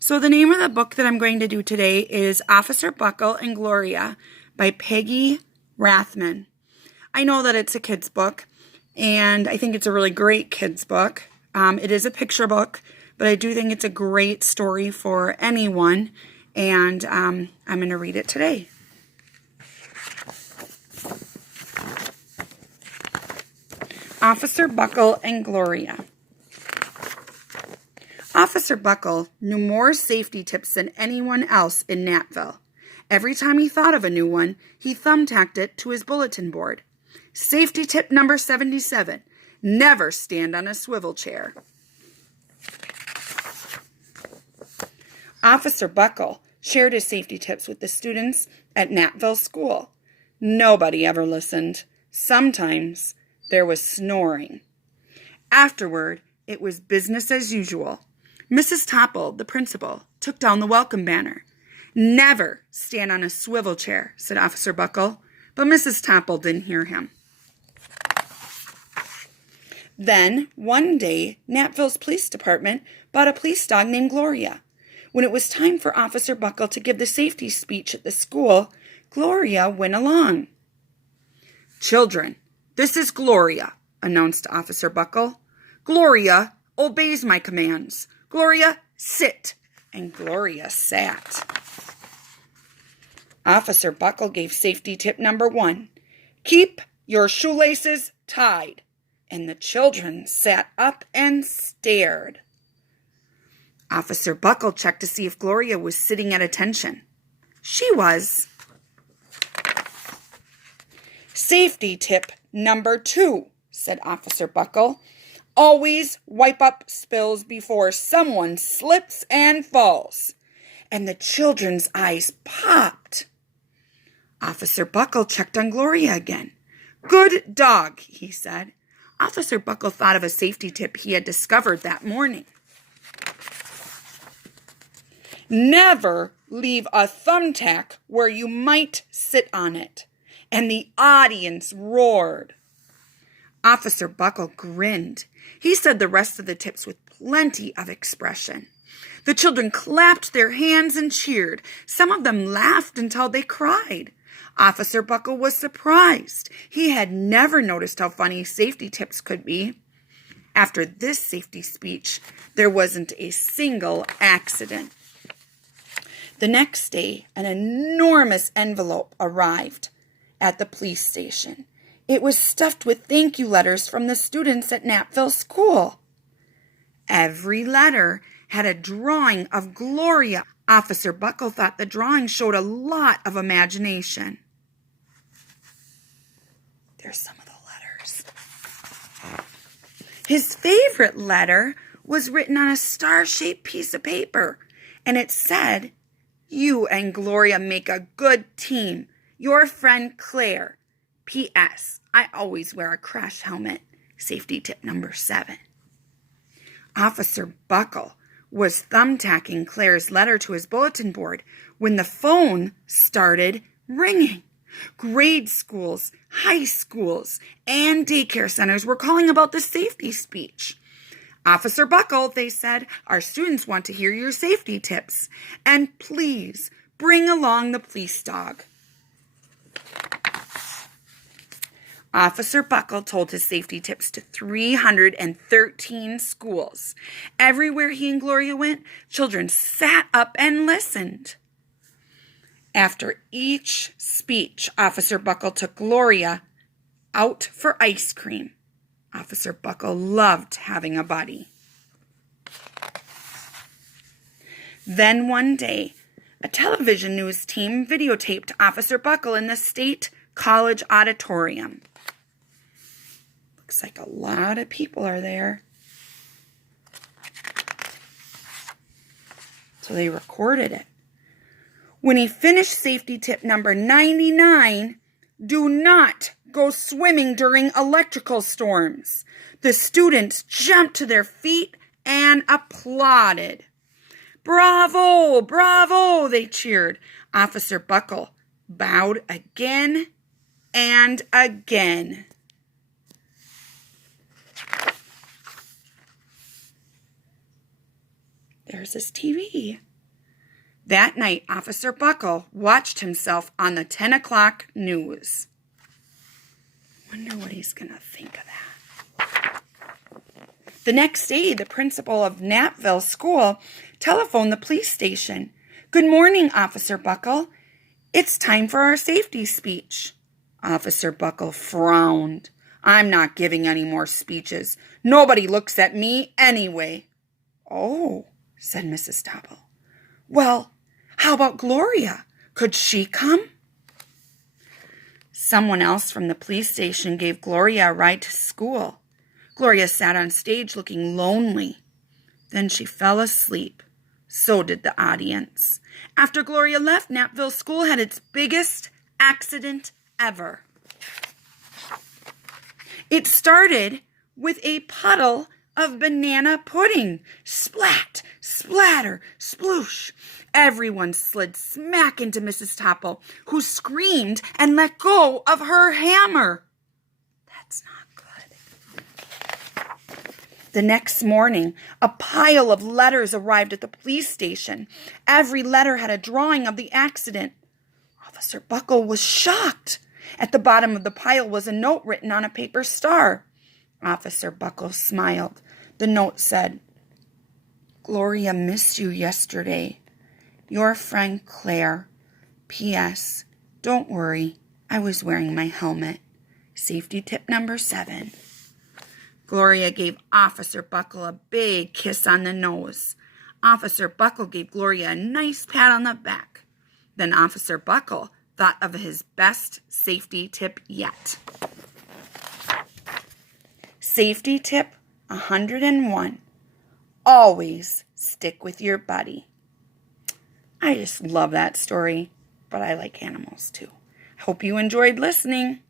So the name of the book that I'm going to do today is Officer Buckle and Gloria by Peggy Rathman. I know that it's a kid's book, and I think it's a really great kid's book. It is a picture book, but I do think it's a great story for anyone, and I'm going to read it today. Officer Buckle and Gloria. Officer Buckle knew more safety tips than anyone else in Natville. Every time he thought of a new one, he thumbtacked it to his bulletin board. Safety tip number 77, never stand on a swivel chair. Officer Buckle shared his safety tips with the students at Natville School. Nobody ever listened. Sometimes there was snoring. Afterward, it was business as usual. Mrs. Topple, the principal, took down the welcome banner. Never stand on a swivel chair, said Officer Buckle, but Mrs. Topple didn't hear him. Then, one day, Natville's police department bought a police dog named Gloria. When it was time for Officer Buckle to give the safety speech at the school, Gloria went along. "Children, this is Gloria," announced Officer Buckle. "Gloria obeys my commands. Gloria, sit." And Gloria sat. Officer Buckle gave safety tip number 1. Keep your shoelaces tied. And the children sat up and stared. Officer Buckle checked to see if Gloria was sitting at attention. She was. Safety tip number 2, said Officer Buckle. Always wipe up spills before someone slips and falls. And the children's eyes popped. Officer Buckle checked on Gloria again. Good dog, he said. Officer Buckle thought of a safety tip he had discovered that morning. Never leave a thumbtack where you might sit on it. And the audience roared. Officer Buckle grinned. He said the rest of the tips with plenty of expression. The children clapped their hands and cheered. Some of them laughed until they cried. Officer Buckle was surprised. He had never noticed how funny safety tips could be. After this safety speech, there wasn't a single accident. The next day, an enormous envelope arrived at the police station. It was stuffed with thank you letters from the students at Natville School. Every letter had a drawing of Gloria. Officer Buckle thought the drawing showed a lot of imagination. There's some of the letters. His favorite letter was written on a star-shaped piece of paper, and it said, "You and Gloria make a good team. Your friend Claire. P.S. I always wear a crash helmet." Safety tip number 7. Officer Buckle was thumbtacking Claire's letter to his bulletin board when the phone started ringing. Grade schools, high schools, and daycare centers were calling about the safety speech. "Officer Buckle," they said, "our students want to hear your safety tips. And please bring along the police dog." Officer Buckle told his safety tips to 313 schools. Everywhere he and Gloria went, children sat up and listened. After each speech, Officer Buckle took Gloria out for ice cream. Officer Buckle loved having a buddy. Then one day, a television news team videotaped Officer Buckle in the State College auditorium. Looks like a lot of people are there. So they recorded it. When he finished safety tip number 99, do not go swimming during electrical storms. The students jumped to their feet and applauded. Bravo, bravo, they cheered. Officer Buckle bowed again and again. There's his TV. That night, Officer Buckle watched himself on the 10 o'clock news. Wonder what he's going to think of that. The next day, the principal of Knappville School telephoned the police station. "Good morning, Officer Buckle. It's time for our safety speech." Officer Buckle frowned. "I'm not giving any more speeches. Nobody looks at me anyway." "Oh," said Mrs. Topple. "Well, how about Gloria? Could she come?" Someone else from the police station gave Gloria a ride to school. Gloria sat on stage looking lonely. Then she fell asleep. So did the audience. After Gloria left, Knappville School had its biggest accident ever. It started with a puddle of banana pudding. Splat, splatter, sploosh. Everyone slid smack into Mrs. Topple, who screamed and let go of her hammer. That's not good. The next morning, a pile of letters arrived at the police station. Every letter had a drawing of the accident. Officer Buckle was shocked. At the bottom of the pile was a note written on a paper star. Officer Buckle smiled. The note said, "Gloria missed you yesterday. Your friend Claire. P.S. Don't worry, I was wearing my helmet. Safety tip number 7. Gloria gave Officer Buckle a big kiss on the nose. Officer Buckle gave Gloria a nice pat on the back. Then Officer Buckle thought of his best safety tip yet. Safety tip 101. Always stick with your buddy. I just love that story, but I like animals too. Hope you enjoyed listening.